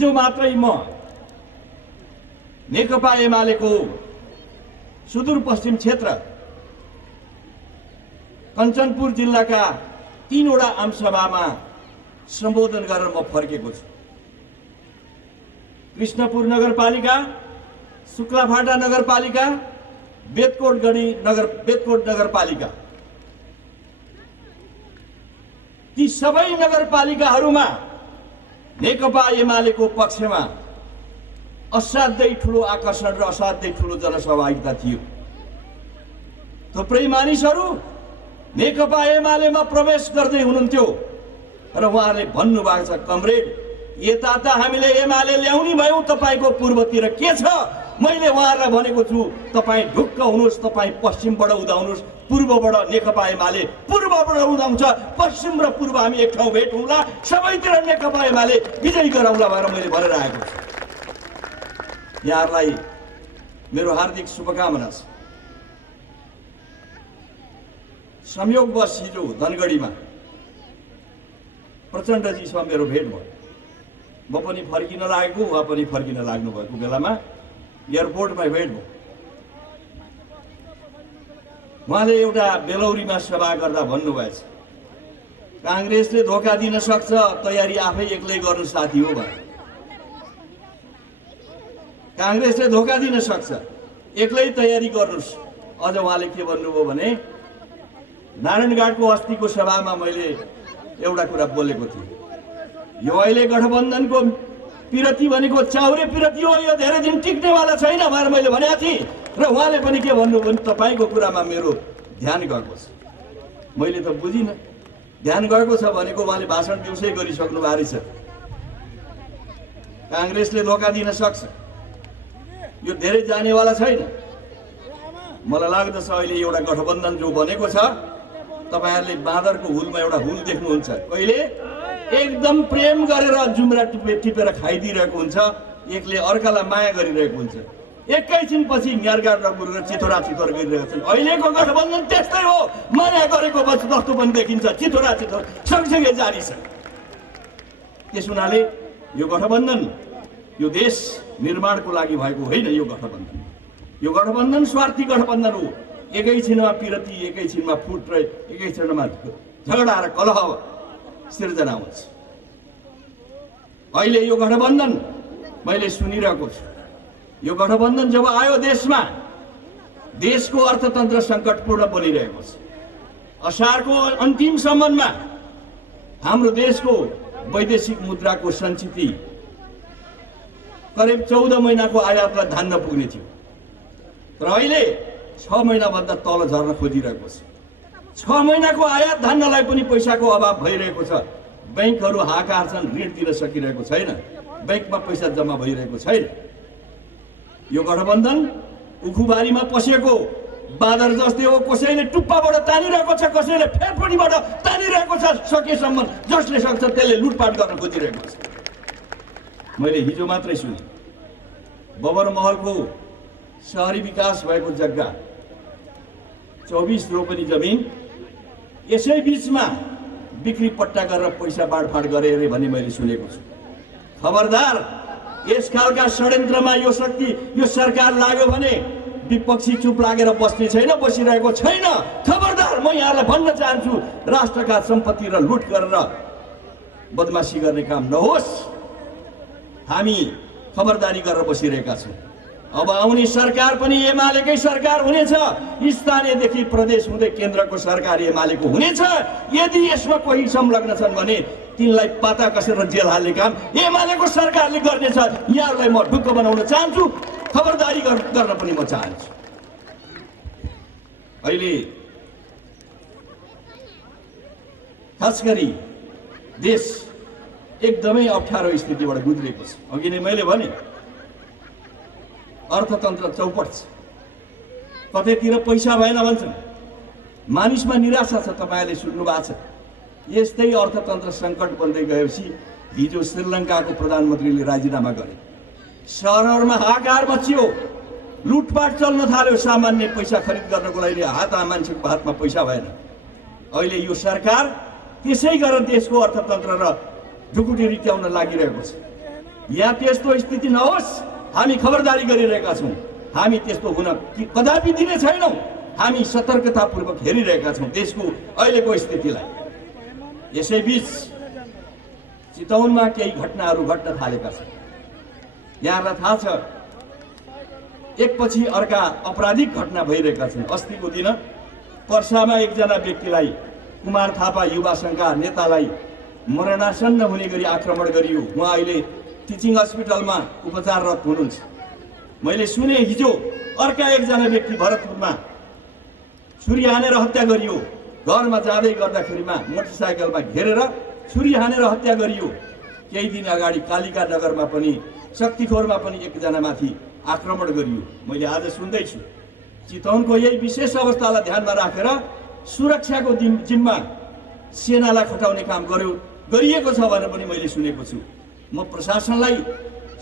हिजो मात्रै म नेकपा एमालेको सुदूरपश्चिम क्षेत्र कञ्चनपुर जिल्लाका 3वटा आमसभामा सम्बोधन गरेर म फर्केको छु। कृष्णपुर नगरपालिका, शुक्लाफाटा नगरपालिका, बेतकोट नगरपालिका, ती सबै नगरपालिकाहरूमा नेकपा एमालेको पक्षमा असाध्यै ठुलो आकर्षण र असाध्यै ठुलो जनसहभागिता थियो। थुप्रै मानिसहरू नेकपा एमालेमा प्रवेश गर्दै हुनुहुन्थ्यो र उहाँहरूले भन्नुभएको छ, कमरेड यता त हामीले एमाले ल्याउने भयौँ, तपाईँको पूर्वतिर के छ? मैले उहाँहरूलाई भनेको छु, तपाईँ ढुक्क हुनुहोस्, तपाईँ पश्चिमबाट उदाउनुहोस्, पूर्वबाट नेकपा एमाले पूर्वबाट उदाउँछ, पश्चिम र पूर्व हामी एक ठाउँ भेट हुँला, सबैतिर नेकपा एमाले विजयी गराउँला भनेर मैले भनेर आएको छु। यहाँहरूलाई मेरो हार्दिक शुभकामना छ। संयोगवश हिजो धनगढीमा प्रचण्डजीसँग मेरो भेट भयो। म पनि फर्किन लागेको, उहाँ पनि फर्किन लाग्नु भएको बेलामा एयरपोर्टमा भेट भयो। उहाँले एउटा बेलौरीमा सभा गर्दा भन्नुभएछ, काङ्ग्रेसले धोका दिन सक्छ, तयारी आफै एक्लै गर्नु साथी हो भने। काङ्ग्रेसले धोका दिन सक्छ, एक्लै तयारी गर्नुहोस्। अझ उहाँले के भन्नुभयो भने, नारायणघाटको अस्तिको सभामा मैले एउटा कुरा बोलेको थिएँ, यो अहिले गठबन्धनको पिरती भनेको चाउरे पिरती हो, यो धेरै दिन टिक्नेवाला छैन भनेर मैले भनेको थिएँ। र उहाँले पनि के भन्नुभयो भने, तपाईँको कुरामा मेरो ध्यान गएको छ। मैले त बुझिनँ, ध्यान गएको छ भनेको उहाँले भाषण दिउँसै गरिसक्नु भएको रहेछ। काङ्ग्रेसले धोका दिन सक्छ, यो धेरै जानेवाला छैन। मलाई लाग्दछ अहिले एउटा गठबन्धन जो बनेको छ, तपाईहरुले बाँदरको हुलमा एउटा हुल देख्नुहुन्छ। कहिले एकदम प्रेम गरेर जुम्रा टिपेर खाइदिरहेको हुन्छ, एकले अर्कालाई माया गरिरहेको हुन्छ, एकैछिनपछि न्यारगाड र चिथोरा चिथोर गरिरहेको छ। अहिलेको गठबन्धन त्यस्तै हो, माया गरेको जस्तो पनि देखिन्छ, चिथोरा चिथोर सँगसँगै जारी छ। त्यस हुनाले यो गठबन्धन यो देश निर्माणको लागि भएको होइन। यो गठबन्धन स्वार्थी गठबन्धन हो। एकैछिनमा पिरती, एकैछिनमा फुट र एकैछिनमा झगडा र कलह सिर्जना हुन्छ। अहिले यो गठबन्धन मैले सुनिरहेको छु, यो गठबन्धन जब आयो देशमा, देशको अर्थतन्त्र सङ्कटपूर्ण बनिरहेको छ। असारको अन्तिम सम्ममा हाम्रो देशको वैदेशिक मुद्राको सञ्चित करिब 14 महिनाको आयातलाई धान्न पुग्ने थियो, तर अहिले 6 महिनाभन्दा तल झर्न खोजिरहेको छ। 6 महिनाको आयात धान्नलाई पनि पैसाको अभाव भइरहेको छ। बैंकहरू हाहाकार छन्, ऋण दिन सकिरहेको छैन, बैंकमा पैसा जम्मा भइरहेको छैन। यो गठबन्धन उखुबारीमा पसेको बाँदर जस्तै हो, कसैले टुप्पाबाट तानिरहेको छ, कसैले फेदपट्टिबाट तानिरहेको छ। सकेसम्म जसले सक्छ त्यसले लुटपाट गर्न खोजिरहेको छ। मैले हिजो मात्रै सुने, बबर महलको शहरी विकास भएको जग्गा 24 रोपनी जमिन यसै बीचमा बिक्री पट्टा गरेर पैसा बाँडफाँड गरे अरे भन्ने मैले सुनेको छु। खबरदार, यस खालका षड्यन्त्रमा यो शक्ति, यो सरकार लाग्यो भने विपक्षी चुप लागेर बस्ने छैन, बसिरहेको छैन। खबरदार, म यहाँलाई भन्न चाहन्छु, राष्ट्रका सम्पत्ति र लुट गरेर बदमासी गर्ने काम नहोस्। हामी खबरदारी गरेर बसिरहेका छौँ। अब आउने सरकार पनि एमालेकै सरकार हुनेछ। स्थानीयदेखि प्रदेश हुँदै केन्द्रको सरकार एमालेको हुनेछ। यदि यसमा कोही संलग्न छन् भने तिनलाई पाता कसेर जेल हाल्ने काम एमालेको सरकारले गर्नेछ। यहाँलाई म ढुक्क बनाउन चाहन्छु, खबरदारी गर्न पनि म चाहन्छु। अहिले खास गरी देश एकदमै अप्ठ्यारो स्थितिबाट गुज्रेको छ। अघि नै मैले भने अर्थतन्त्र चौपट छ, कतैतिर पैसा भएन भन्छन्, मानिसमा निराशा छ। तपाईहरुले सुन्नु भएको छ, यस्तै अर्थतन्त्र सङ्कट बन्दै गएपछि हिजो श्रीलङ्काको प्रधानमन्त्रीले राजीनामा गरे। सहरहरूमा हाहाकार मचियो, लुटपाट चल्न थाल्यो। सामान्य पैसा खरिद गर्नको लागि मान्छेको हातमा पैसा भएन। अहिले यो सरकार त्यसै गरेर देशको अर्थतन्त्र र ढुकुटी रित्याउन लागिरहेको छ। यहाँ त्यस्तो स्थिति नहोस् हामी खबरदारी गरिरहेका छौँ। हामी त्यस्तो हुन कदापि दिने छैनौँ। हामी सतर्कतापूर्वक हेरिरहेका छौँ देशको अहिलेको स्थितिलाई। यसैबीच चितवनमा केही घटनाहरू घट्न थालेका छन्। यहाँलाई थाहा छ, एकपछि अर्का आपराधिक घटना भइरहेका छन्। अस्तिको दिन पर्सामा एकजना व्यक्तिलाई, कुमार थापा युवा सङ्घका नेतालाई मरणासन्न हुने गरी आक्रमण गरियो। उहाँ अहिले टिचिङ हस्पिटलमा उपचाररत हुनुहुन्छ। मैले सुने हिजो अर्का एकजना व्यक्ति भरतपुरमा छुरी हानेर हत्या गरियो। घरमा जाँदै गर्दाखेरिमा मोटरसाइकलमा घेरेर छुरी हानेर हत्या गरियो। केही दिन अगाडि कालिका नगरमा पनि शक्तिखोरमा पनि एकजनामाथि आक्रमण गरियो। मैले आज सुन्दैछु चितवनको यही विशेष अवस्थालाई ध्यानमा राखेर सुरक्षाको जिम्मा सेनालाई खटाउने काम गरिएको छ भनेर पनि मैले सुनेको छु। म प्रशासनलाई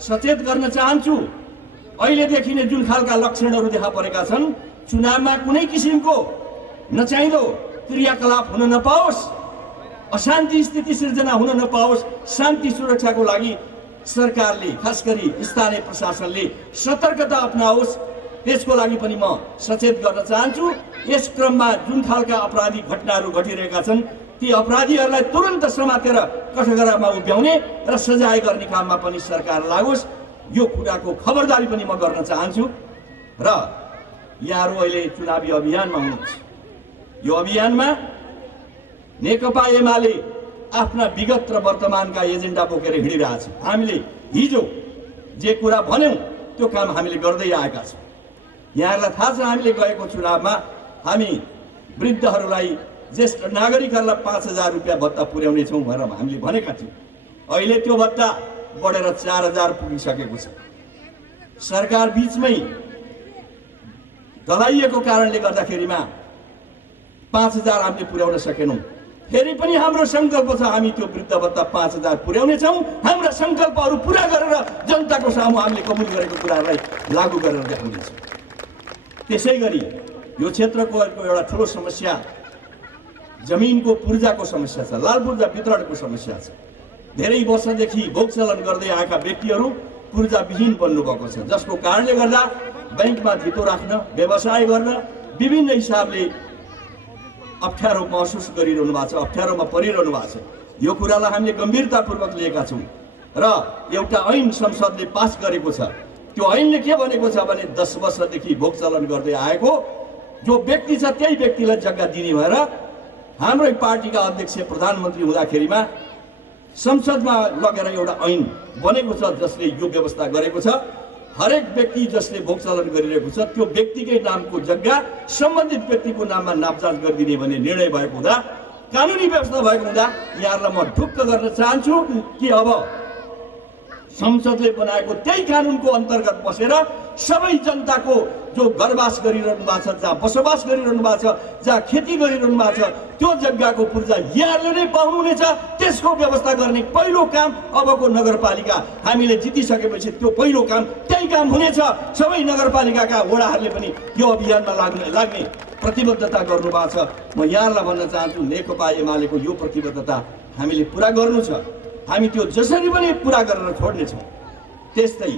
सचेत गर्न चाहन्छु। अहिलेदेखि नै जुन खालका लक्षणहरू देखा परेका छन्, चुनावमा कुनै किसिमको नचाहिँदो क्रियाकलाप हुन नपाओस्, अशान्ति स्थिति सिर्जना हुन नपाओस्। शान्ति सुरक्षाको लागि सरकारले, खास गरी स्थानीय प्रशासनले सतर्कता अपनाओस्। त्यसको लागि पनि म सचेत गर्न चाहन्छु। यस क्रममा जुन खालका आपराधिक घटनाहरू घटिरहेका छन्, ती अपराधीहरूलाई तुरन्त समातेर कठघरामा उभ्याउने र सजाय गर्ने काममा पनि सरकार लागोस्। यो कुराको खबरदारी पनि म गर्न चाहन्छु। र यहाँहरू अहिले चुनावी अभियानमा हुनुहुन्छ। यो अभियानमा नेकपा एमाले आफ्ना विगत र वर्तमानका एजेन्डा बोकेर हिँडिरहेछ। हामीले हिजो जे कुरा भन्यौँ त्यो काम हामीले गर्दै आएका छौँ। यहाँहरूलाई थाहा छ, हामीले गएको चुनावमा हामी वृद्धहरूलाई, ज्येष्ठ नागरिकहरूलाई 5,000 रुपियाँ भत्ता पुर्याउने छौँ भनेर हामीले भनेका थियौँ। अहिले त्यो भत्ता बढेर 4,000 पुगिसकेको छ। सरकार बीचमै दलाइएको कारणले गर्दाखेरिमा 5,000 हामीले पुर्याउन सकेनौँ। फेरि पनि हाम्रो सङ्कल्प छ, हामी त्यो वृद्ध भत्ता 5,000 पुर्याउने छौँ। हाम्रा सङ्कल्पहरू पुरा गरेर जनताको सामु हामीले कबुल गरेको कुराहरूलाई लागू गरेर देखाउनेछौँ। त्यसै गरी यो क्षेत्रको एउटा ठुलो समस्या जमिनको पूर्जाको समस्या छ, लाल पूर्जा वितरणको समस्या छ। धेरै वर्षदेखि भोग चलन गर्दै आएका व्यक्तिहरू पूर्जाविहीन बन्नुभएको छ, जसको कारणले गर्दा ब्याङ्कमा धितो राख्न, व्यवसाय गर्न विभिन्न हिसाबले अप्ठ्यारो महसुस गरिरहनु भएको छ, अप्ठ्यारोमा परिरहनु भएको छ। यो कुरालाई हामीले गम्भीरतापूर्वक लिएका छौँ र एउटा ऐन संसदले पास गरेको छ। त्यो ऐनले के भनेको छ भने 10 वर्षदेखि भोग चलन गर्दै आएको जो व्यक्ति छ त्यही व्यक्तिलाई जग्गा दिने भएर हाम्रै पार्टीका अध्यक्ष प्रधानमन्त्री हुँदाखेरिमा संसदमा लगेर एउटा ऐन बनेको छ, जसले यो व्यवस्था गरेको छ। हरेक व्यक्ति जसले भोग चलन गरिरहेको छ त्यो व्यक्तिकै नामको जग्गा सम्बन्धित व्यक्तिको नाममा नापजाँच गरिदिने भन्ने निर्णय भएको हुँदा, कानुनी व्यवस्था भएको हुँदा यहाँलाई म ढुक्क गर्न चाहन्छु कि अब संसदले बनाएको त्यही कानुनको अन्तर्गत बसेर सबै जनताको जो घरवास गरिरहनु भएको छ, जहाँ बसोबास गरिरहनु भएको छ, जहाँ खेती गरिरहनु भएको छ, त्यो जग्गाको पूर्जा यहाँले नै पाउनुहुनेछ। त्यसको व्यवस्था गर्ने पहिलो काम अबको नगरपालिका हामीले जितिसकेपछि त्यो पहिलो काम त्यही काम हुनेछ। सबै नगरपालिकाका वडाहरूले पनि यो अभियानमा लाग्ने प्रतिबद्धता गर्नुभएको छ। म यहाँलाई भन्न चाहन्छु, नेकपा एमालेको यो प्रतिबद्धता हामीले पुरा गर्नु छ। हामी त्यो जसरी पनि पुरा गरेर छोड्नेछौँ। त्यस्तै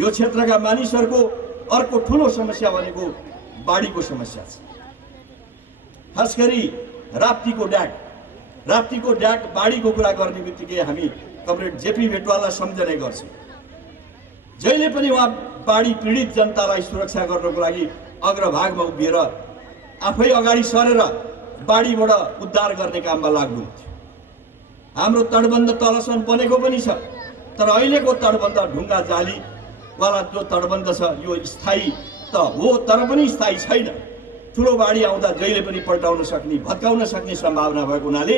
यो क्षेत्रका मानिसहरूको अर्को ठुलो समस्या भनेको बाढीको समस्या छ। खास गरी राप्तीको ड्याक बाढीको कुरा गर्ने बित्तिकै हामी कमरेड जेपी भेटवाललाई सम्झने गर्छौँ। जहिले पनि उहाँ बाढी पीडित जनतालाई सुरक्षा गर्नको लागि अग्रभागमा उभिएर आफै अगाडि सरेर बाढीबाट उद्धार गर्ने काममा लाग्नुहुन्थ्यो। हाम्रो तटबन्ध तलसम्म बनेको पनि छ, तर अहिलेको तटबन्ध ढुङ्गा जालीवाला जो तटबन्ध छ यो स्थायी त हो, तर पनि स्थायी छैन। ठुलो बाढी आउँदा जहिले पनि पल्टाउन सक्ने, भत्काउन सक्ने सम्भावना भएको हुनाले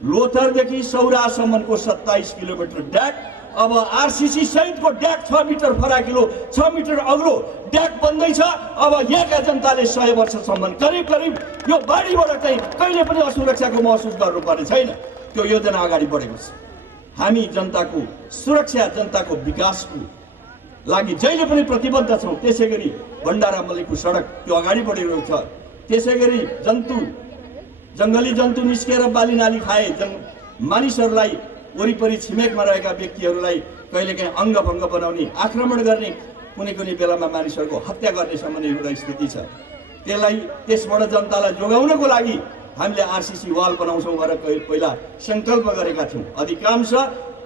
लोथरदेखि सौरासम्मको 27 किलोमिटर ड्याक अब आरसीसी सहितको ड्याक 6 मिटर फराकिलो, 6 मिटर अग्लो ड्याक बन्दैछ। अब यहाँका जनताले 100 वर्षसम्म करिब यो बाढीबाट चाहिँ कहिले पनि असुरक्षाको महसुस गर्नुपर्ने छैन। त्यो योजना अगाडि बढेको छ। हामी जनताको सुरक्षा, जनताको विकासको लागि जहिले पनि प्रतिबद्ध छौँ। त्यसै गरी भण्डारा मल्लीको सडक त्यो अगाडि बढिरहेको छ। त्यसै गरी जङ्गली जन्तु निस्केर बाली नाली खाए मानिसहरूलाई, वरिपरि छिमेकमा रहेका व्यक्तिहरूलाई कहिलेकाहीँ अङ्गभङ्ग बनाउने, आक्रमण गर्ने, कुनै कुनै बेलामा मानिसहरूको हत्या गर्नेसम्म एउटा स्थिति छ। त्यसबाट जनतालाई जोगाउनको लागि हामीले आरसीसी वाल बनाउँछौँ भनेर पहिला सङ्कल्प गरेका थियौँ। अधिकांश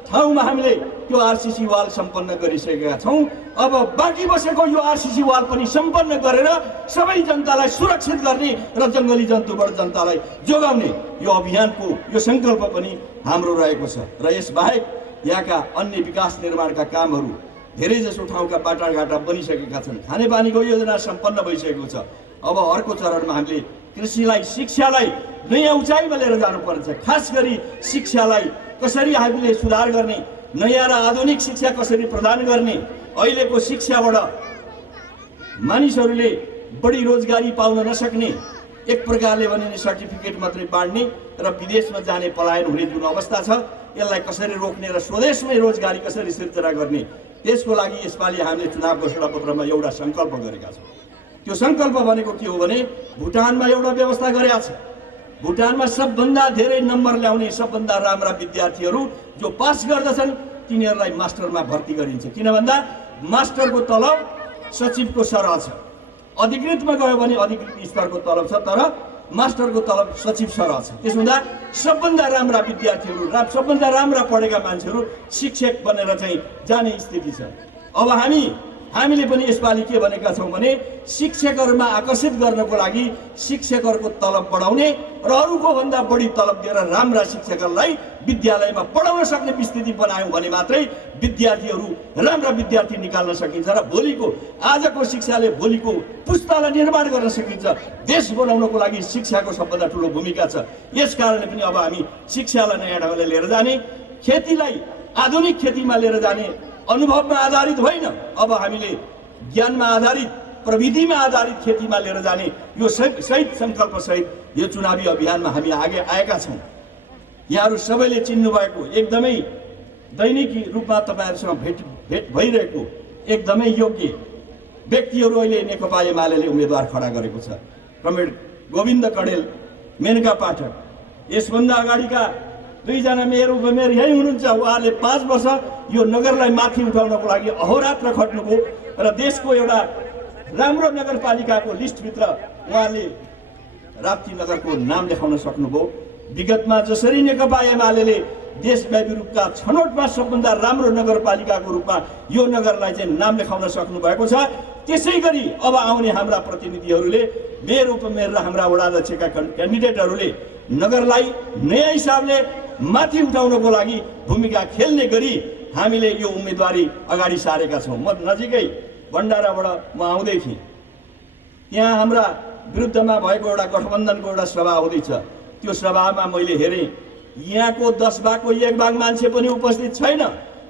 ठाउँमा हामीले त्यो आरसीसी वाल सम्पन्न गरिसकेका छौँ। अब बाँकी बसेको यो आरसीसी वाल पनि सम्पन्न गरेर सबै जनतालाई सुरक्षित गर्ने र जङ्गली जन्तुबाट जनतालाई जोगाउने यो अभियानको यो सङ्कल्प पनि हाम्रो रहेको छ। र यसबाहेक यहाँका अन्य विकास निर्माणका कामहरू धेरै जसो ठाउँका बाटाघाटा बनिसकेका छन्। खानेपानीको योजना सम्पन्न भइसकेको छ। अब अर्को चरणमा हामीले कृषिलाई, शिक्षालाई नयाँ उचाइमा लिएर जानुपर्छ। खास गरी शिक्षालाई कसरी हामीले सुधार गर्ने, नयाँ र आधुनिक शिक्षा कसरी प्रदान गर्ने, अहिलेको शिक्षाबाट मानिसहरूले बढी रोजगारी पाउन नसक्ने, एक प्रकारले भने सर्टिफिकेट मात्रै बाँड्ने र विदेशमा जाने पलायन हुने जुन अवस्था छ, यसलाई कसरी रोक्ने र स्वदेशमै रोजगारी कसरी सिर्जना गर्ने, त्यसको लागि यसपालि हामीले चुनाव घोषणापत्रमा एउटा सङ्कल्प गरेका छौँ। त्यो सङ्कल्प भनेको के हो भने भुटानमा एउटा व्यवस्था गरेका छ। भुटानमा सबभन्दा धेरै नम्बर ल्याउने, सबभन्दा राम्रा विद्यार्थीहरू जो पास गर्दछन् तिनीहरूलाई मास्टरमा भर्ती गरिन्छ। किन भन्दा मास्टरको तलब सचिवको सरह छ। अधिकृतमा गयो भने अधिकृत स्तरको तलब छ, तर मास्टरको तलब सचिव सरह छ। त्यसो हुँदा सबभन्दा राम्रा विद्यार्थीहरू, सबभन्दा राम्रा पढेका मान्छेहरू शिक्षक बनेर चाहिँ जाने स्थिति छ। अब हामीले पनि यसपालि के भनेका छौँ भने शिक्षकहरूमा आकर्षित गर्नको लागि शिक्षकहरूको तलब बढाउने र अरूको भन्दा बढी तलब दिएर राम्रा शिक्षकहरूलाई विद्यालयमा पढाउन सक्ने स्थिति बनायौँ भने मात्रै विद्यार्थीहरू, राम्रा विद्यार्थी निकाल्न सकिन्छ र भोलिको आजको शिक्षाले भोलिको पुस्तालाई निर्माण गर्न सकिन्छ। देश बनाउनको लागि शिक्षाको सबभन्दा ठुलो भूमिका छ। यस कारणले पनि अब हामी शिक्षालाई नयाँ ढङ्गले लिएर जाने, खेतीलाई आधुनिक खेतीमा लिएर जाने, अनुभवमा आधारित होइन, अब हामीले ज्ञानमा आधारित, प्रविधिमा आधारित खेतीमा लिएर जाने यो सहित सङ्कल्पसहित यो चुनावी अभियानमा हामी आगे आएका छौँ। यहाँहरू सबैले चिन्नुभएको, एकदमै दैनिकी रूपमा तपाईँहरूसँग भेट भइरहेको एकदमै योग्य व्यक्तिहरू अहिले नेकपा एमाले उम्मेदवार खडा गरेको छ। कमरेड गोविन्द कडेल, मेनका पाठक, यसभन्दा अगाडिका दुईजना मेयर उपमेयर यहीँ हुनुहुन्छ। उहाँले 5 वर्ष यो नगरलाई माथि उठाउनको लागि अहोरात्र खट्नुभयो र देशको एउटा राम्रो नगरपालिकाको लिस्टभित्र उहाँले राप्ती नगरको नाम लेखाउन सक्नुभयो। विगतमा जसरी नेकपा एमाले देशव्यापी रूपका छनौटमा सबभन्दा राम्रो नगरपालिकाको रूपमा यो नगरलाई चाहिँ नाम लेखाउन सक्नु भएको छ, त्यसै गरी अब आउने हाम्रा प्रतिनिधिहरूले, मेयर उपमेयर र हाम्रा वडाध्यक्षका क्यान्डिडेटहरूले नगरलाई नयाँ हिसाबले माथि उठाउनको लागि भूमिका खेल्ने गरी हामीले यो उम्मेदवारी अगाडि सारेका छौँ। म नजिकै भण्डाराबाट म आउँदै थिएँ, त्यहाँ हाम्रा विरुद्धमा भएको एउटा गठबन्धनको एउटा सभा हुँदैछ। त्यो सभामा मैले हेरेँ यहाँको 10 भागको 1 भाग मान्छे पनि उपस्थित छैन,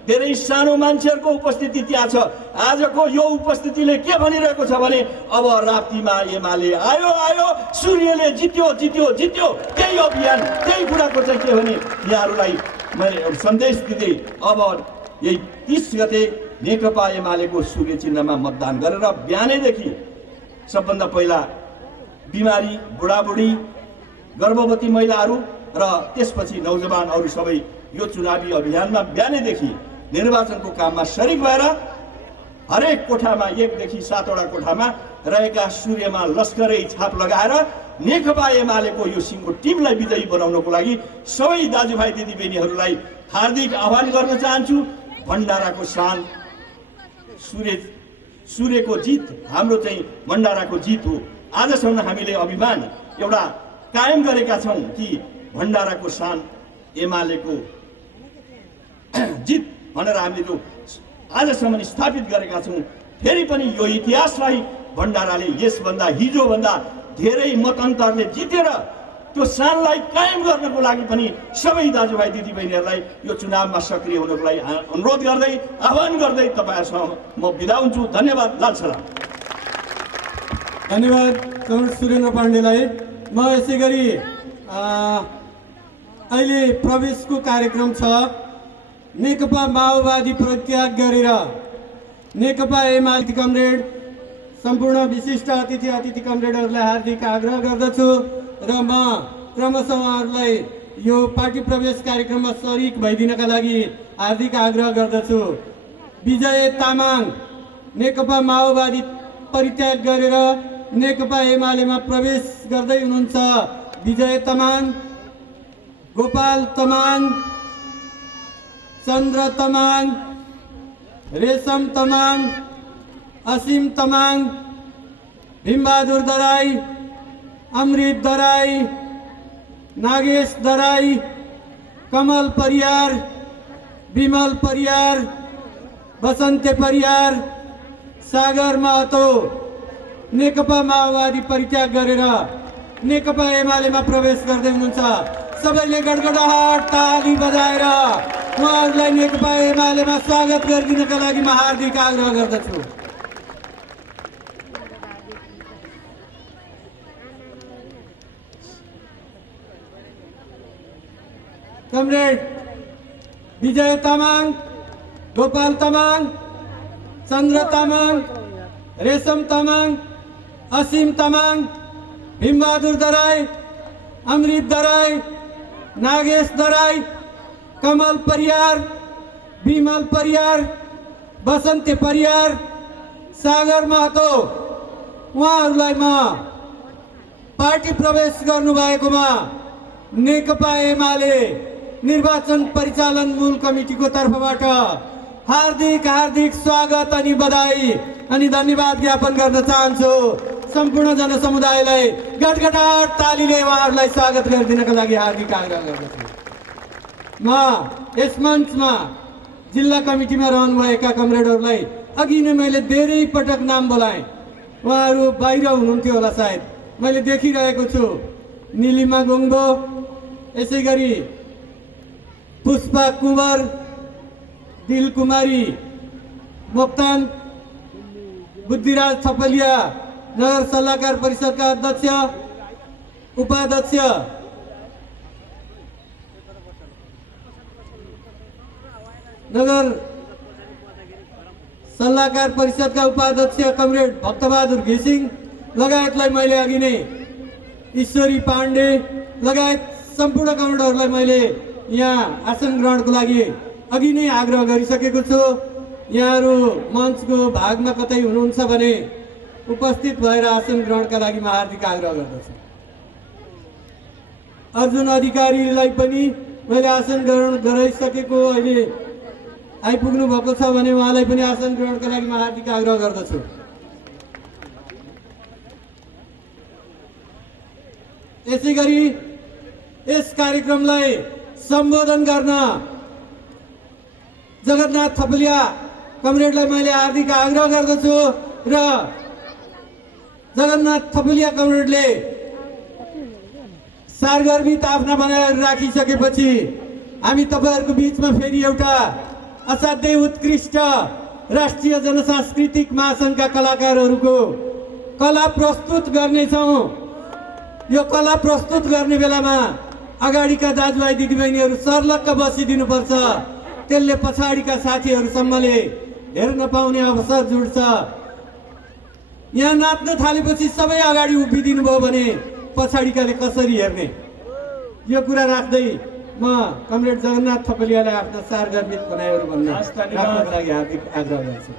धेरै सानो मान्छेहरूको उपस्थिति त्यहाँ छ। आजको यो उपस्थितिले के भनिरहेको छ भने अब राप्तीमा एमाले आयो आयो, सूर्यले जित्यो जित्यो जित्यो, त्यही अभियान, त्यही कुराको चाहिँ के भने यहाँहरूलाई मैले सन्देश दिँदै अब यही 30 गते नेकपा एमालेको सूर्य चिन्हमा मतदान गरेर बिहानैदेखि सबभन्दा पहिला बिमारी, बुढाबुढी, गर्भवती महिलाहरू र त्यसपछि नौजवान अरू सबै यो चुनावी अभियानमा बिहानैदेखि निर्वाचनको काममा सरिक भएर हरेक कोठामा 1 देखि 7 वटा कोठामा रहेका सूर्यमा लस्करै छाप लगाएर नेकपा एमालेको यो सिङ्गो टिमलाई विजयी बनाउनको लागि सबै दाजुभाइ दिदीबहिनीहरूलाई हार्दिक आह्वान गर्न चाहन्छु। भण्डाराको शान, सूर्यको जित हाम्रो चाहिँ भण्डाराको जित हो। आजसम्म हामीले अभिमान एउटा कायम गरेका छौँ कि भण्डाराको शान एमालेको जित भनेर हामीले जो आजसम्म स्थापित गरेका छौँ। फेरि पनि यो इतिहासलाई भण्डाराले यसभन्दा हिजोभन्दा धेरै मतअन्तरले जितेर त्यो शानलाई कायम गर्नको लागि पनि सबै दाजुभाइ दिदीबहिनीहरूलाई यो चुनावमा सक्रिय हुनको लागि अनुरोध गर्दै, आह्वान गर्दै तपाईँहरूसँग म बिदा हुन्छु। धन्यवाद। लाल सलाम। धन्यवाद कमरेड सुरेन्द्र पाण्डेलाई। म यसै गरी अहिले प्रवेशको कार्यक्रम छ। नेकपा माओवादी परित्याग गरेर नेकपा एमाले कमरेड सम्पूर्ण विशिष्ट अतिथि कमरेडहरूलाई हार्दिक आग्रह गर्दछु र म क्रमशः उहाँहरूलाई यो पार्टी प्रवेश कार्यक्रममा सरिक भइदिनका लागि हार्दिक आग्रह गर्दछु। विजय तामाङ नेकपा माओवादी परित्याग गरेर नेकपा एमालेमा प्रवेश गर्दै हुनुहुन्छ। विजय तामाङ, गोपाल तामाङ, चन्द्र तामाङ, रेशम तामाङ, असीम तामाङ, भीमबहादुर दराई, अमृत दराई, नागेश दराई, कमल परियार, विमल परियार, बसन्ते परियार, सागर महतो नेकपा माओवादी परित्याग गरेर नेकपा एमालेमा प्रवेश गर्दै हुनुहुन्छ। सबैले गडगडाहट ताली बजाएर उहाँहरूलाई नेकपा एमालेमा स्वागत गरिदिनका लागि म हार्दिक आग्रह गर्दछु। कमरेड विजय तामाङ, गोपाल तामाङ, चन्द्र तामाङ, रेशम तामाङ, असीम तामाङ, भीमबहादुर दराई, अमृत दराई, नागेश दराई, कमल परियार, विमल परियार, बसन्ते परियार, सागर महतो उहाँहरूलाई म पार्टी प्रवेश गर्नुभएकोमा नेकपा एमाले निर्वाचन परिचालन मूल कमिटीको तर्फबाट हार्दिक हार्दिक स्वागत अनि बधाई अनि धन्यवाद ज्ञापन गर्न चाहन्छु। सम्पूर्ण जनसमुदायलाई गडगडाट तालीले उहाँहरूलाई स्वागत गरिदिनका लागि हार्दिक आग्रह गर्दछु। म यस मञ्चमा जिल्ला कमिटीमा रहनुभएका कमरेडहरूलाई अघि नै मैले धेरै पटक नाम बोलाएँ, उहाँहरू बाहिर हुनुहुन्थ्यो होला सायद, मैले देखिरहेको छु। निलिमा गोङ्बो, यसै गरी पुष्पा कुँवर, दिल कुमारी मोक्तान, बुद्धिराज थपलिया नगर सल्लाहकार परिषदका अध्यक्ष उपाध्यक्ष, नगर सल्लाहकार परिषदका उपाध्यक्ष कमरेड भक्तबहादुर घिसिङ लगायतलाई मैले अघि नै, ईश्वरी पाण्डे लगायत सम्पूर्ण कमरेडहरूलाई मैले यहाँ आसन ग्रहणको लागि अघि नै आग्रह गरिसकेको छु। यहाँहरू मञ्चको भागमा कतै हुनुहुन्छ भने उपस्थित भएर आसन ग्रहणका लागि म हार्दिक आग्रह गर्दछु। अर्जुन अधिकारीलाई पनि मैले आसन ग्रहण गराइसकेको, अहिले आइपुग्नु भएको छ भने उहाँलाई पनि आसन ग्रहणका लागि म हार्दिक आग्रह गर्दछु। यसै गरी यस कार्यक्रमलाई सम्बोधन गर्न जगन्नाथ थपलिया कमरेडलाई मैले हार्दिक आग्रह गर्दछु र जगन्नाथ थपलिया कमरेडले सारगर्भित आफ्ना बनाएर राखिसकेपछि हामी तपाईँहरूको बिचमा फेरि एउटा असाध्यै उत्कृष्ट राष्ट्रिय जनसांस्कृतिक महासङ्घका कलाकारहरूको कला प्रस्तुत गर्नेछौँ। यो कला प्रस्तुत गर्ने बेलामा अगाडिका दाजुभाइ दिदीबहिनीहरू सर्लक्क बसिदिनुपर्छ, त्यसले पछाडिका साथीहरूसम्मले हेर्न पाउने अवसर जुड्छ। यहाँ नाच्न थालेपछि सबै अगाडि उभिदिनु भयो भने पछाडिकाले कसरी हेर्ने, यो कुरा राख्दै म कमरेड जगन्नाथ थपलियालाई आफ्ना सारगर्भित बनाइहरू भन्न राख्नको लागि हार्दिक आग्रह गर्छु।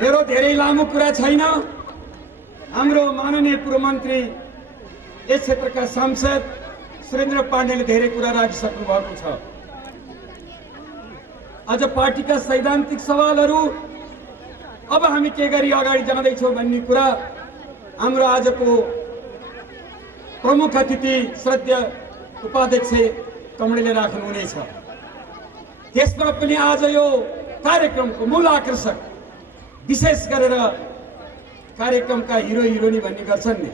मेरो धेरै लामो कुरा छैन। हाम्रो माननीय पूर्व मन्त्री यस क्षेत्रका सांसद सुरेन्द्र पाण्डेले धेरै कुरा राखिसक्नु भएको छ। आज पार्टीका सैद्धान्तिक सवालहरू अब हामी के गरी अगाडि जाँदैछौँ भन्ने कुरा हाम्रो आजको प्रमुख अतिथि श्रद्धेय उपाध्यक्ष कमरेडले राख्नुहुनेछ। त्यसमा पनि आज यो कार्यक्रमको मूल आकर्षक विशेष गरेर कार्यक्रमका हिरो हिरोइनी भन्ने गर्छन् नि,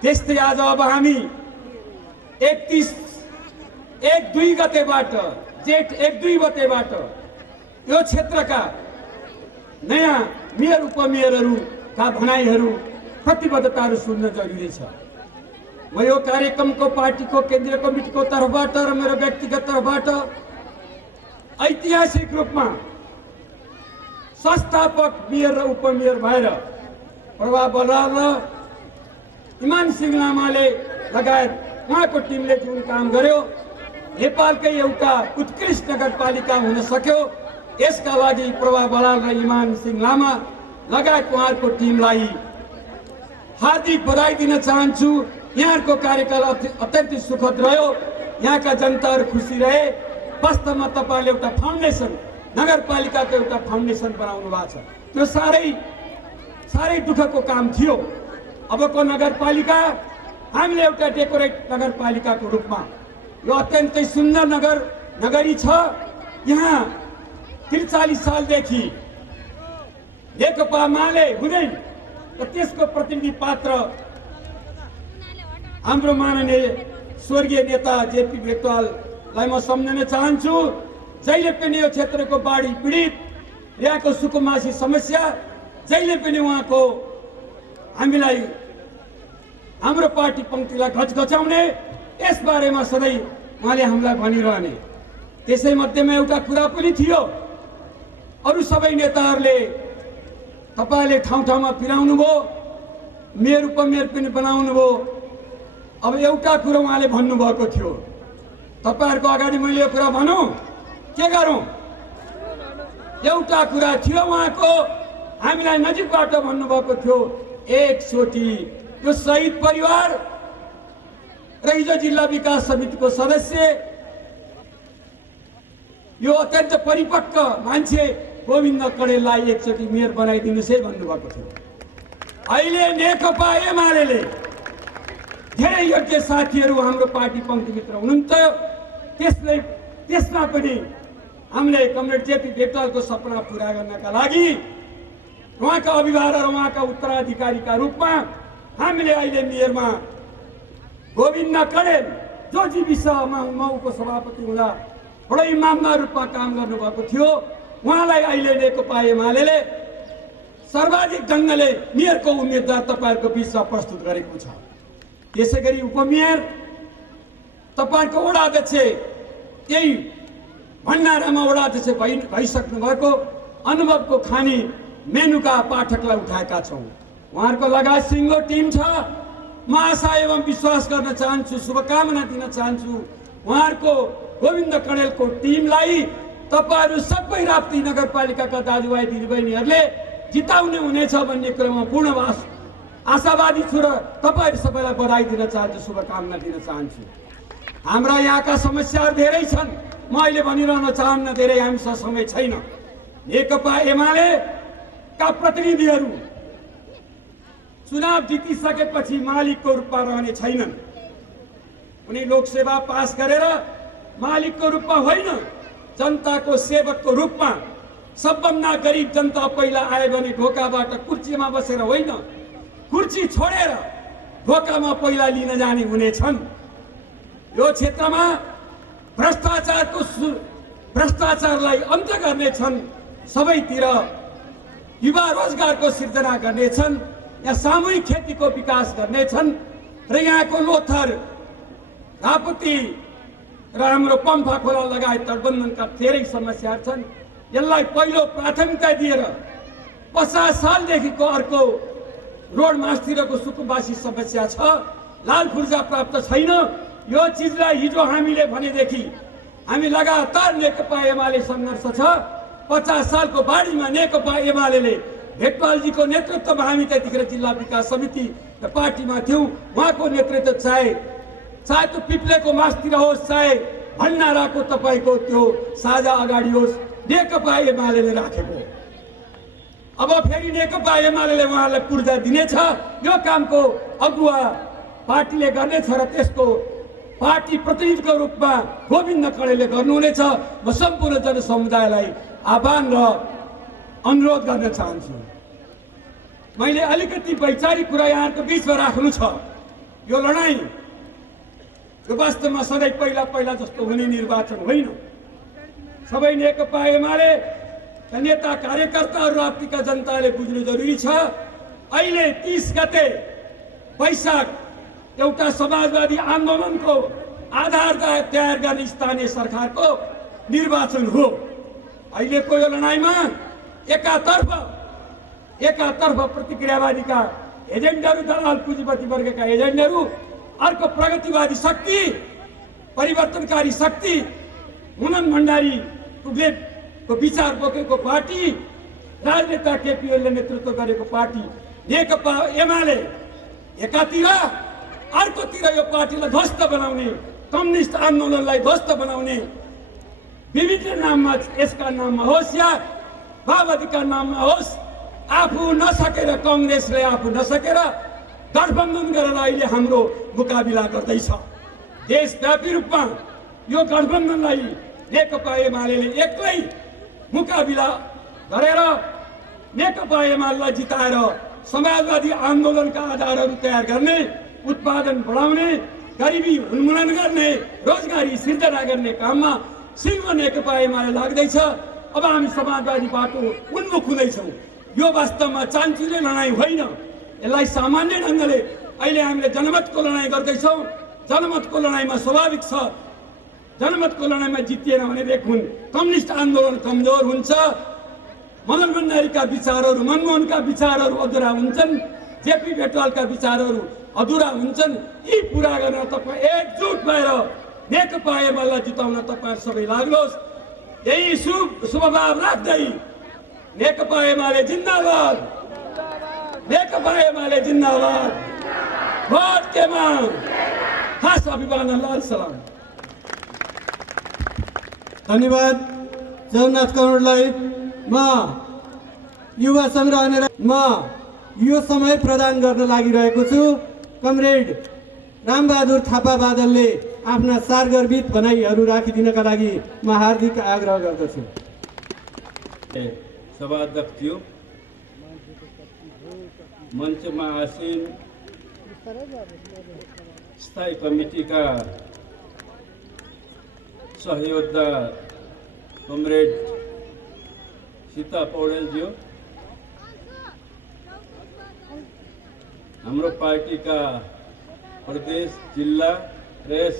त्यस्तै आज अब हामी 1-2 गतेबाट जेठ 1-2 गतेबाट यो क्षेत्रका नयाँ मेयर उपमेयरहरूका भनाइहरू प्रतिबद्धताहरू सुन्न जरुरी छ। म यो कार्यक्रमको पार्टीको केन्द्रीय कमिटीको तर्फबाट र मेरो व्यक्तिगत तर्फबाट ऐतिहासिक रूपमा संस्थापक मेयर र उपमेयर भएर प्रभा बराल र इमान सिंह लामाले लगायत उहाँको टिमले जुन काम गर्यो नेपालकै एउटा उत्कृष्ट नगरपालिका हुन सक्यो। यसका लागि प्रभा बराल र इमान सिंह लामा लगायत उहाँहरूको टिमलाई हार्दिक बधाई दिन चाहन्छु। यहाँहरूको कार्यकाल अत्यन्तै सुखद रह्यो, यहाँका जनताहरू खुसी रहे। वास्तवमा तपाईँले एउटा फाउन्डेसन, नगरपालिकाको एउटा फाउन्डेसन बनाउनु भएको छ। त्यो साह्रै दुःखको काम थियो। अबको नगरपालिका हामीले एउटा डेकोरेट नगरपालिकाको रूपमा, यो अत्यन्तै सुन्दर नगरी छ। यहाँ 43 सालदेखि नेकपा माले हुँदै र त्यसको प्रतिनिधि पात्र हाम्रो माननीय स्वर्गीय नेता जेपी भेटवाललाई म सम्झन चाहन्छु। जहिले पनि यो क्षेत्रको बाढी पीडित, यहाँको सुकुम्बासी समस्या जहिले पनि उहाँको हामीलाई हाम्रो पार्टी पङ्क्तिलाई घचघचाउने यसबारेमा सधैँ उहाँले हामीलाई भनिरहने। त्यसै मध्येमा एउटा कुरा पनि थियो, अरू सबै नेताहरूले तपाईँले ठाउँ ठाउँमा फिराउनु भयो, मेयर उपमेयर पनि बनाउनु भयो। अब एउटा कुरा उहाँले भन्नुभएको थियो, तपाईँहरूको अगाडि मैले यो कुरा भनौँ के गरौँ? एउटा कुरा थियो उहाँको, हामीलाई नजिकबाट भन्नुभएको थियो, एकचोटि त्यो शहीद परिवार र हिजो जिल्ला विकास समितिको सदस्य, यो अत्यन्त परिपक्व मान्छे गोविन्द कडेललाई एकचोटि मेयर बनाइदिनुहोस् है भन्नुभएको थियो। अहिले नेकपा एमाले धेरै योग्य साथीहरू हाम्रो पार्टी पङ्क्तिभित्र हुनुहुन्छ। त्यसमा पनि हामीले कमरेड जेपी भेटवालको सपना पुरा गर्नका लागि उहाँका अभिभावक र उहाँका उत्तराधिकारीका रूपमा हामीले अहिले मेयरमा गोविन्द कडेल, जो जीविसमा मौको सभापति हुँदा बडो इमामदार रूपमा काम गर्नुभएको थियो, उहाँलाई अहिले नेकपा एमाले सर्वाधिक ढङ्गले मेयरको उम्मेद्वार तपाईँहरूको बिचमा प्रस्तुत गरेको छ। त्यसै गरी उपमेयर तपाईँहरूको वडा अध्यक्ष, यही भण्डारामा वडा अध्यक्ष भइसक्नु भएको अनुभवको खानी मेनुका पाठकलाई उठाएका छौँ। उहाँहरूको लगायत सिङ्गो टिम छ। म आशा एवं विश्वास गर्न चाहन्छु, शुभकामना दिन चाहन्छु उहाँहरूको गोविन्द कडेलको टिमलाई तपाईँहरू सबै राप्ती नगरपालिकाका दाजुभाइ दिदीबहिनीहरूले जिताउने हुनेछ भन्ने कुरामा पूर्ण आशावादी छु र तपाईँहरू सबैलाई बधाई दिन चाहन्छु, शुभकामना दिन चाहन्छु। हाम्रा यहाँका समस्याहरू धेरै छन्, म अहिले भनिरहन चाहन्न, धेरै हामीसँग समय छैन। नेकपा एमालेका प्रतिनिधिहरू चुनाव जितिसकेपछि मालिकको रूपमा रहने छैनन्। उनी लोकसेवा पास गरेर मालिकको रूपमा होइन, जनताको सेवकको रूपमा, सबभन्दा गरिब जनता पहिला आयो भने ढोकाबाट कुर्सीमा बसेर होइन, कुर्सी छोडेर ढोकामा पहिला लिन जाने हुनेछन्। यो क्षेत्रमा भ्रष्टाचारलाई अन्त्य गर्नेछन्, सबैतिर युवा रोजगारको सिर्जना गर्नेछन्, यहाँ सामूहिक खेतीको विकास गर्नेछन् र यहाँको लोथर, रापती र हाम्रो पम्फा खोला लगायत तटबन्धनका धेरै समस्याहरू छन्। यसलाई पहिलो प्राथमिकता दिएर 50 सालदेखिको अर्को रोड मास्तिरको सुकुम्बासी समस्या छ, लाल फुर्जा प्राप्त छैन। यो चिजलाई हिजो हामीले भनेदेखि हामी लगातार नेकपा एमाले सङ्घर्ष छ। 50 सालको बाढीमा नेकपा एमाले भेटवालजीको नेतृत्वमा हामी त्यतिखेर जिल्ला विकास समिति र पार्टीमा थियौँ। उहाँको नेतृत्व चाहे त्यो पिप्लेको मास्तिर होस्, चाहे भण्डाराको तपाईँको त्यो साझा अगाडि होस्, नेकपा एमाले राखेको। अब फेरि नेकपा एमाले उहाँलाई पूर्जा दिनेछ। यो कामको अगुवा पार्टीले गर्नेछ र त्यसको पार्टी प्रतिनिधिको रूपमा गोविन्द कडेलले गर्नुहुनेछ। म सम्पूर्ण जनसमुदायलाई आह्वान र अनुरोध गर्न चाहन्छु। मैले अलिकति वैचारिक कुरा यहाँको बिचमा राख्नु छ। यो लडाईँ यो वास्तवमा सधैँ पहिला जस्तो हुने निर्वाचन होइन। सबै नेकपा एमाले नेता कार्यकर्ताहरू राप्तीका जनताले बुझ्नु जरुरी छ। अहिले 30 गते वैशाख एउटा समाजवादी आन्दोलनको आधार तयार गर्ने स्थानीय सरकारको निर्वाचन हो। अहिलेको यो लडाईँमा एकातर्फ प्रतिक्रियावादीका एजेन्टहरू, दलाल पुँजीपति वर्गका एजेन्टहरू, अर्को प्रगतिवादी शक्ति परिवर्तनकारी शक्ति मनन भण्डारी टुक्लेको विचार बोकेको पार्टी, राजनेता केपी ओलीले नेतृत्व गरेको पार्टी नेकपा एमाले एकातिर, अर्कोतिर यो पार्टीलाई ध्वस्त बनाउने, कम्युनिस्ट आन्दोलनलाई ध्वस्त बनाउने, विभिन्न नाममा, यसका नाममा होस् या माओवादीका नाममा होस्, आफू नसकेर कङ्ग्रेसले आफू नसकेर गठबन्धन गरेर अहिले हाम्रो मुकाबिला गर्दैछ। देशव्यापी रूपमा यो गठबन्धनलाई नेकपा एमालेले एक्लै मुकाबिला गरेर नेकपा एमालेलाई जिताएर समाजवादी आन्दोलनका आधारहरू तयार गर्ने, उत्पादन बढाउने, गरिबी उन्मूलन गर्ने, रोजगारी सिर्जना गर्ने काममा सिङ्गो नेकपा एमाले लाग्दैछ। अब हामी समाजवादी बाटो उन्मुख हुँदैछौँ। यो वास्तवमा चान्चुले लडाइँ होइन, यसलाई सामान्य ढङ्गले अहिले हामीले जनमतको लडाइँ गर्दैछौँ। जनमतको लडाइँमा स्वाभाविक छ, जनमतको लडाइँमा जितिएन भने देखुन कम्युनिस्ट आन्दोलन कमजोर हुन्छ, मदन भण्डारीका विचारहरू, मनमोहनका विचारहरू अधुरा हुन्छन्, जेपी भेटवालका विचारहरू अधुरा हुन्छन्। यी पुरा गर्न तपाईँ एकजुट भएर नेकपा एमालेलाई जिताउन तपाईँ सबै लाग्नुहोस्। यही शुभभाव राख्दै नेकपा एमाले जिन्दाबाद, नेकपा एमाले जिन्दाबाद, भोट के माग, खास अभिवादन, लाल सलाम। धन्यवाद जगन्नाथ कमरेडलाई। म युवा सङ्ग्रह म यो समय प्रदान गर्न लागिरहेको छु। कमरेड रामबहादुर थापा बादलले आफ्ना सारगर्भित भनाइहरू राखिदिनका लागि म हार्दिक आग्रह गर्दछु। सभाध्यक्ष, मञ्चमा आसीन स्थायी कमिटीका सहयोद्धा कमरेड सीता पौडेलज्यू, हाम्रो पार्टीका प्रदेश, जिल्ला र यस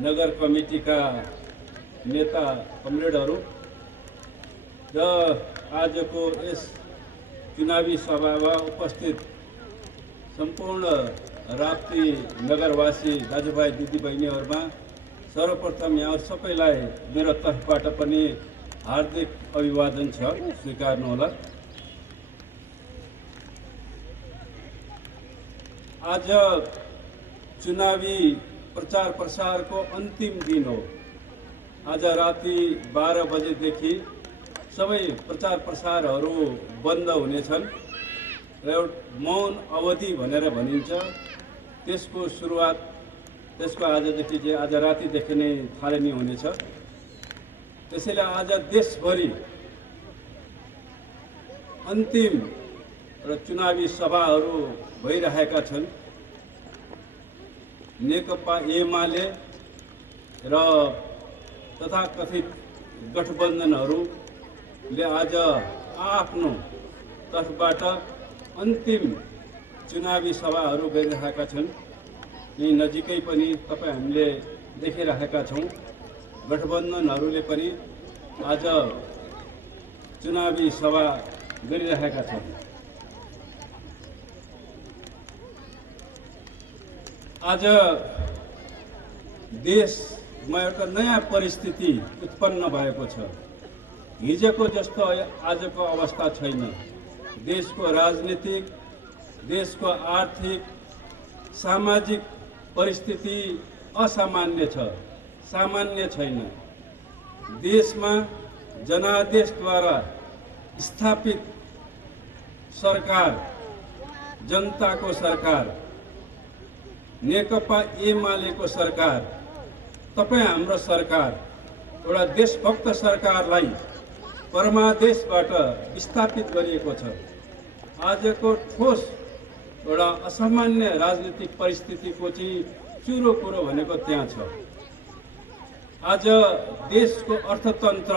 नगर कमिटीका नेता कमरेडहरू र आजको यस चुनावी सभामा उपस्थित सम्पूर्ण राप्ती नगरवासी दाजुभाइ दिदीबहिनीहरूमा सर्वप्रथम यहाँ सबैलाई मेरो तर्फबाट पनि हार्दिक अभिवादन छ, स्वीकार्नुहोला। आज चुनावी प्रचार प्रसारको अन्तिम दिन हो। आज राति 12 बजेदेखि सबै प्रचार प्रसारहरू बन्द हुनेछन् र एउटा मौन अवधि भनेर भनिन्छ, त्यसको सुरुवात त्यसको आजदेखि आज रातिदेखि नै थालनी हुनेछ। त्यसैले आज देशभरि अन्तिम र चुनावी सभाहरू भइरहेका छन्। नेकपा एमाले र तथाकथित गठबन्धनहरूले आज आफ्नो तर्फबाट अन्तिम चुनावी सभाहरू गरिरहेका छन्। यी नजिकै पनि तपाईँ हामीले देखिरहेका छौँ, गठबन्धनहरूले पनि आज चुनावी सभा गरिरहेका छन्। आज देशमा एउटा नयाँ परिस्थिति उत्पन्न भएको छ। हिजोको जस्तो आजको अवस्था छैन। देशको राजनीतिक, देशको आर्थिक, सामाजिक परिस्थिति असामान्य छ, सामान्य छैन। देशमा जनादेशद्वारा स्थापित सरकार, जनताको सरकार, नेकपा एमालेको सरकार, तपाईँ हाम्रो सरकार, एउटा देशभक्त सरकारलाई परमादेशबाट स्थापित गरिएको छ। आजको ठोस एउटा असामान्य राजनीतिक परिस्थितिको चाहिँ चुरो कुरो भनेको त्यहाँ छ। आज देशको अर्थतन्त्र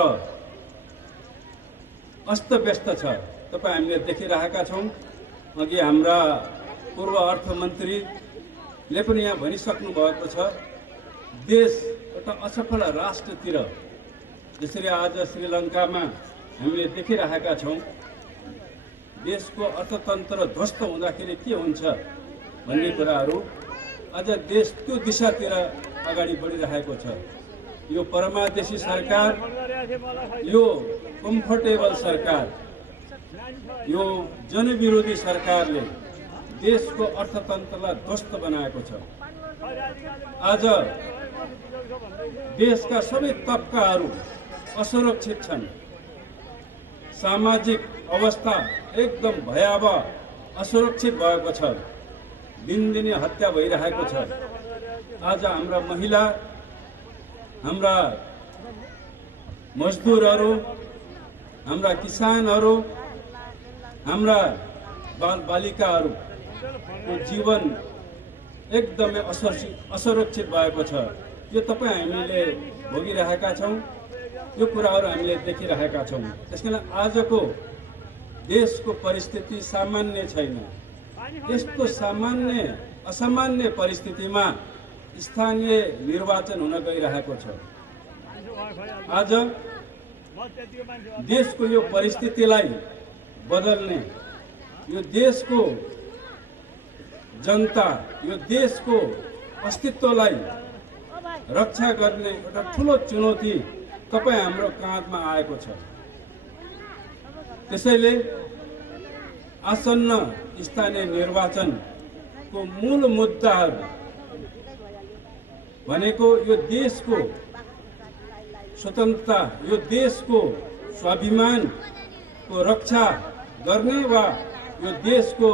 अस्तव्यस्त छ, तपाईँ हामीले देखिरहेका छौँ। अघि हाम्रा पूर्व अर्थमन्त्रीले पनि यहाँ भनिसक्नु भएको छ, देश एउटा असफल राष्ट्रतिर, जसरी आज श्रीलङ्कामा हामीले देखिरहेका छौँ। देशको अर्थतन्त्र ध्वस्त हुँदाखेरि के हुन्छ भन्ने कुराहरू आज देश त्यो दिशातिर अगाडि बढिरहेको छ। यो परमादेशी सरकार, यो कम्फर्टेबल सरकार, यो जनविरोधी सरकारले देशको अर्थतन्त्रलाई ध्वस्त बनाएको छ। आज देशका सबै तबकाहरू असुरक्षित छन्। सामाजिक अवस्था एकदम भयावह असुरक्षित भएको छ। दिनदिनै हत्या भइरहेको छ। आज हाम्रा महिला, हाम्रा मजदुरहरू, हाम्रा किसानहरू, हाम्रा बालबालिकाहरूको जीवन एकदमै असुरक्षित भएको छ। यो तपाईँ हामीले भोगिरहेका छौँ। यो कुराहरू हामीले देखिरहेका छौँ। त्यसकारण आजको देशको परिस्थिति सामान्य छैन। यस्तो असामान्य परिस्थितिमा स्थानीय निर्वाचन हुन गइरहेको छ। आज देशको यो परिस्थितिलाई बदल्ने, यो देशको जनता, यो देशको अस्तित्वलाई रक्षा गर्ने एउटा ठुलो चुनौती तपाईँ हाम्रो काँधमा आएको छ। त्यसैले आसन्न स्थानीय निर्वाचनको मूल मुद्दाहरू भनेको यो देशको स्वतन्त्रता, यो देशको स्वाभिमानको रक्षा गर्ने वा यो देशको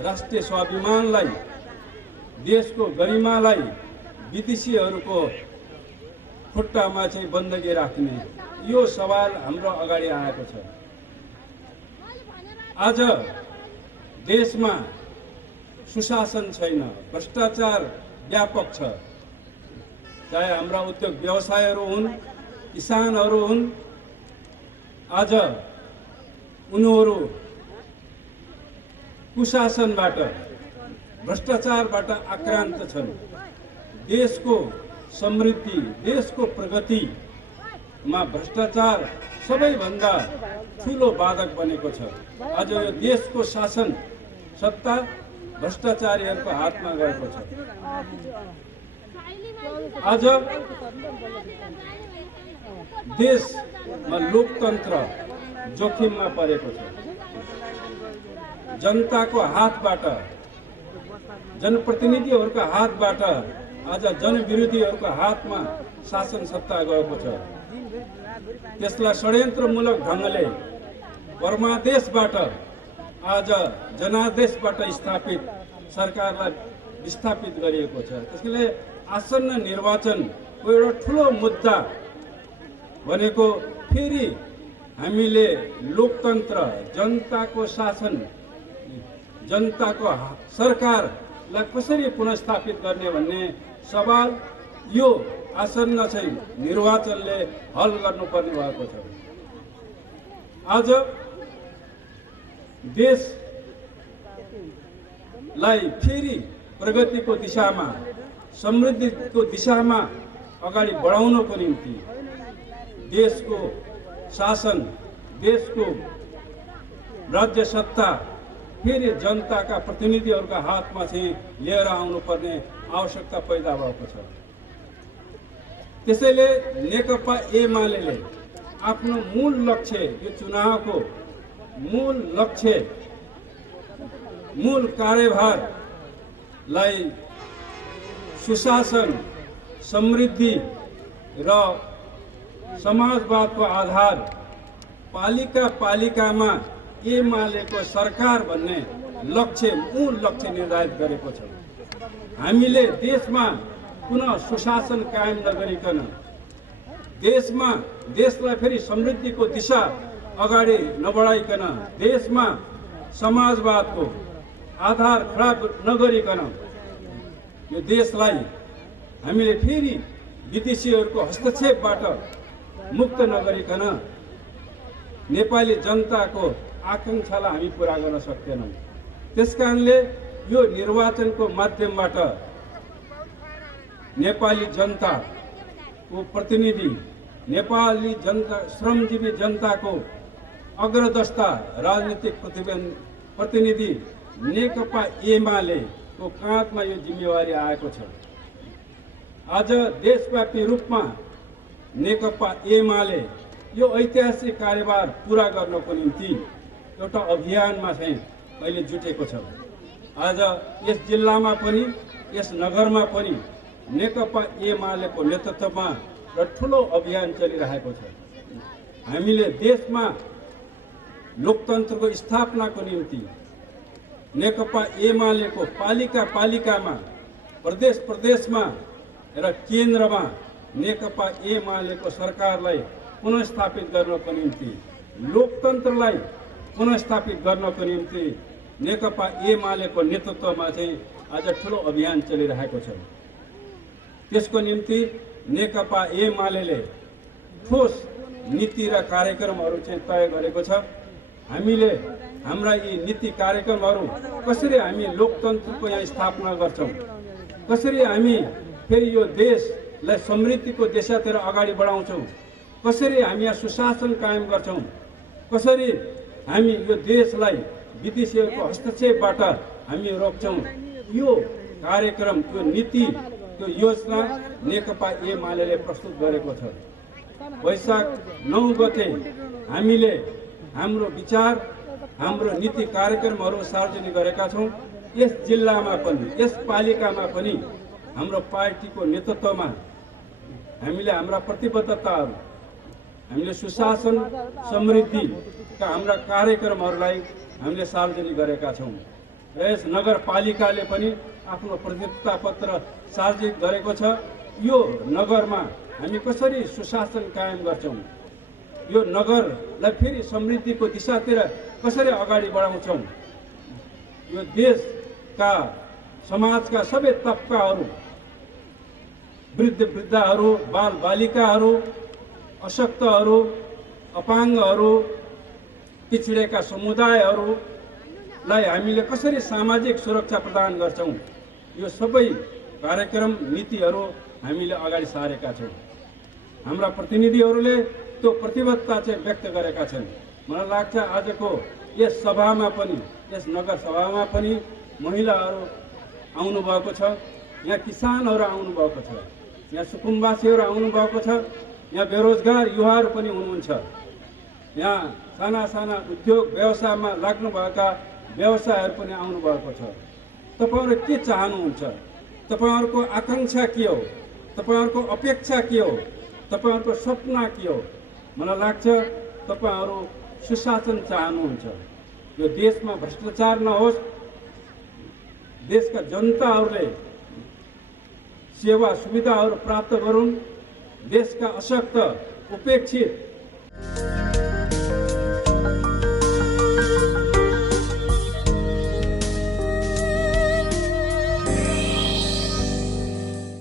राष्ट्रिय स्वाभिमानलाई, देशको गरिमालाई विदेशीहरूको खुट्टामा चाहिँ बन्दगी राख्ने, यो सवाल हाम्रो अगाडि आएको छ। आज देशमा सुशासन छैन, भ्रष्टाचार व्यापक छ। चाहे हाम्रा उद्योग व्यवसायहरू हुन्, किसानहरू हुन्, आज उनीहरू कुशासनबाट, भ्रष्टाचारबाट आक्रान्त छन्। देशको समृद्धि, देशको प्रगतिमा भ्रष्टाचार सबैभन्दा ठुलो बाधक बनेको छ। आज यो देशको शासन सत्ता भ्रष्टाचारीहरूको हातमा गएको छ। आज देशमा लोकतन्त्र जोखिममा परेको छ। जनताको हातबाट, जनप्रतिनिधिहरूको हातबाट आज जनविरोधीहरूको हातमा शासन सत्ता गएको छ। त्यसलाई षड्यन्त्रमूलक ढङ्गले परमादेशबाट आज जनादेशबाट स्थापित सरकारलाई विस्थापित गरिएको छ। त्यसैले आसन्न निर्वाचनको एउटा ठुलो मुद्दा भनेको फेरि हामीले लोकतन्त्र, जनताको शासन, जनताको सरकारलाई कसरी पुनर्स्थापित गर्ने भन्ने सवाल यो आसन्न चाहिँ निर्वाचनले हल गर्नुपर्ने भएको छ। आज देशलाई फेरि प्रगतिको दिशामा, समृद्धिको दिशामा अगाडि बढाउनको निम्ति देशको शासन, देशको राज्य सत्ता फेरि जनताका प्रतिनिधिहरूका हातमा चाहिँ लिएर आउनुपर्ने आवश्यकता पैदा भएको छ। त्यसैले नेकपा एमाले आफ्नो मूल लक्ष्य, यो चुनावको मूल लक्ष्य, मूल कार्यभारलाई सुशासन, समृद्धि र समाजवादको आधार पालिकामा एमालेको सरकार भन्ने लक्ष्य, मूल लक्ष्य निर्धारित गरेको छ। हामीले देशमा पुनः सुशासन कायम नगरिकन, देशलाई फेरि समृद्धिको दिशा अगाडि नबढाइकन, देशमा समाजवादको आधार खडा नगरिकन यो देशलाई हामीले फेरि विदेशीहरूको हस्तक्षेपबाट मुक्त नगरिकन नेपाली जनताको आकांक्षालाई हामी पूरा गर्न सक्दैनौँ। त्यसकारणले यो निर्वाचनको माध्यमबाट नेपाली जनताको प्रतिनिधि, नेपाली जनता, श्रमजीवी जनताको अग्रदस्ता राजनीतिक प्रतिनिधि नेकपा एमालेको काँधमा यो जिम्मेवारी आएको छ। आज देशव्यापी रूपमा नेकपा एमाले यो ऐतिहासिक कार्यभार पूरा गर्नको निम्ति एउटा अभियानमा चाहिँ अहिले जुटेको छ। आज यस जिल्लामा पनि यस नगरमा पनि नेकपा एमालेको नेतृत्वमा र ठुलो अभियान चलिरहेको छ। हामीले देशमा लोकतन्त्रको स्थापनाको निम्ति नेकपा एमालेको पालिका पालिकामा प्रदेश प्रदेशमा र केन्द्रमा नेकपा एमालेको सरकारलाई पुनर्स्थापित गर्नको निम्ति लोकतन्त्रलाई पुनर्स्थापित गर्नको निम्ति नेकपा एमालेको नेतृत्वमा चाहिँ आज ठुलो अभियान चलिरहेको छ। त्यसको निम्ति नेकपा एमाले ठोस नीति र कार्यक्रमहरू चाहिँ तय गरेको छ। हामीले हाम्रा यी नीति कार्यक्रमहरू कसरी हामी लोकतन्त्रको यहाँ स्थापना गर्छौँ, कसरी हामी फेरि यो देशलाई समृद्धिको दिशातिर अगाडि बढाउँछौँ, कसरी हामी यहाँ सुशासन कायम गर्छौँ, कसरी हामी यो देशलाई विदेशीहरूको हस्तक्षेपबाट हामी रोक्छौँ, यो कार्यक्रम, यो नीति, यो योजना नेकपा एमाले प्रस्तुत गरेको छ। वैशाख 9 गते हामीले हाम्रो विचार, हाम्रो नीति कार्यक्रमहरू सार्वजनिक गरेका छौँ। यस जिल्लामा पनि, यस पालिकामा पनि हाम्रो पार्टीको नेतृत्वमा हामीले हाम्रा प्रतिबद्धताहरू, हामीले सुशासन समृद्धिका हाम्रा कार्यक्रमहरूलाई हामीले सार्वजनिक गरेका छौँ। र यस नगरपालिकाले पनि आफ्नो प्रतिबद्धता पत्र सार्वजनिक गरेको छ। यो नगरमा हामी कसरी सुशासन कायम गर्छौँ, यो नगरलाई फेरि समृद्धिको दिशातिर कसरी अगाडि बढाउँछौँ, यो देशका समाजका सबै तबकाहरू, वृद्ध वृद्धाहरू, बाल बालिकाहरू, अशक्तहरू, अपाङ्गहरू, पिछडेका समुदायहरूलाई हामीले कसरी सामाजिक सुरक्षा प्रदान गर्छौँ, यो सबै कार्यक्रम नीतिहरू हामीले अगाडि सारेका छौँ। हाम्रा प्रतिनिधिहरूले त्यो प्रतिबद्धता चाहिँ व्यक्त गरेका छन्। मलाई लाग्छ आजको यस सभामा पनि, यस नगर सभामा पनि महिलाहरू आउनुभएको छ, यहाँ किसानहरू आउनुभएको छ, यहाँ सुकुम्बासीहरू आउनुभएको छ, यहाँ बेरोजगार युवाहरू पनि हुनुहुन्छ, यहाँ साना साना उद्योग व्यवसायमा लाग्नुभएका व्यवसायहरू पनि आउनुभएको छ। तपाईँहरू के चाहनुहुन्छ, तपाईँहरूको आकाङ्क्षा के हो, तपाईँहरूको अपेक्षा के हो, तपाईँहरूको सपना के हो? मलाई लाग्छ तपाईँहरू सुशासन चाहनुहुन्छ। यो देशमा भ्रष्टाचार नहोस्, देशका जनताहरूले सेवा सुविधाहरू प्राप्त गरून्, देशका अशक्त, उपेक्षित